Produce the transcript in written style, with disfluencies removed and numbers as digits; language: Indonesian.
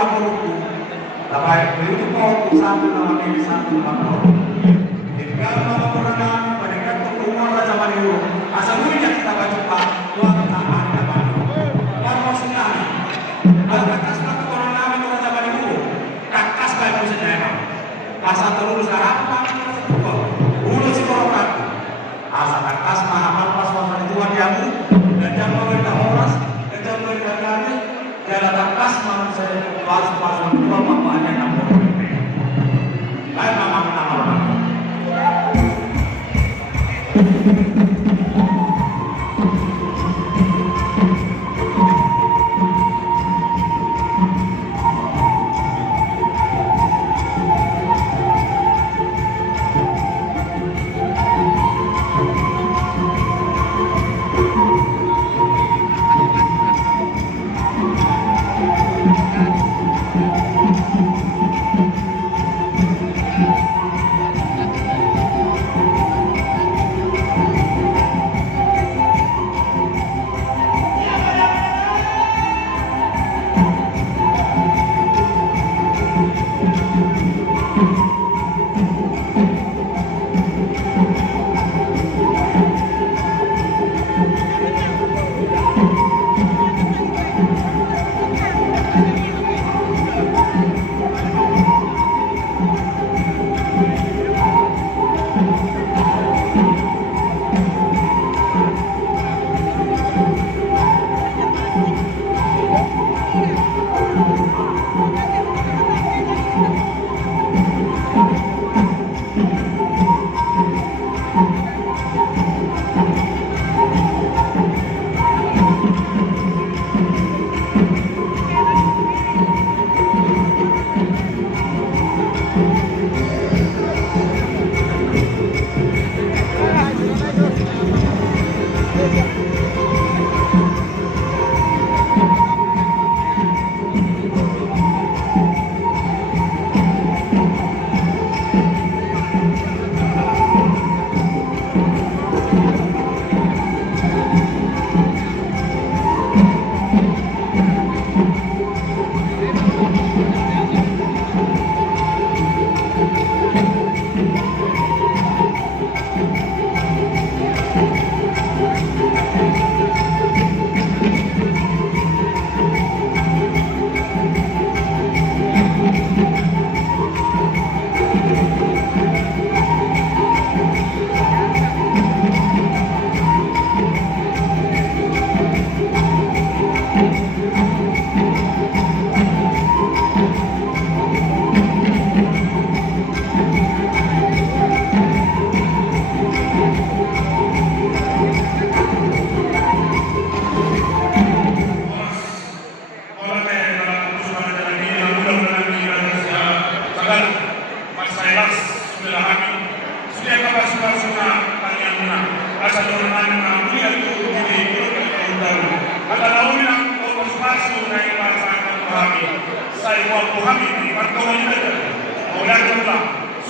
laporuku. Dapat itu kau satu nama ini satu lapor. Jika laporan kami pada kantor umum Raja Maliu, asal mulanya kita baca dua pertama dapat. Kalau senang, ada kas laporan kami Raja Maliu, kakas baik musuhnya. Asal terus apa? Urus si korban. Asal kakas mahamal pas waktu Tuhan jamu dan jamu berita horas dan jamu berita kami. Dalam kakas manusia pas waktu Tuhan mamanya nampur. Baik mamang nama orang. Saya mau pahami, maka kau ini ada. Orang tua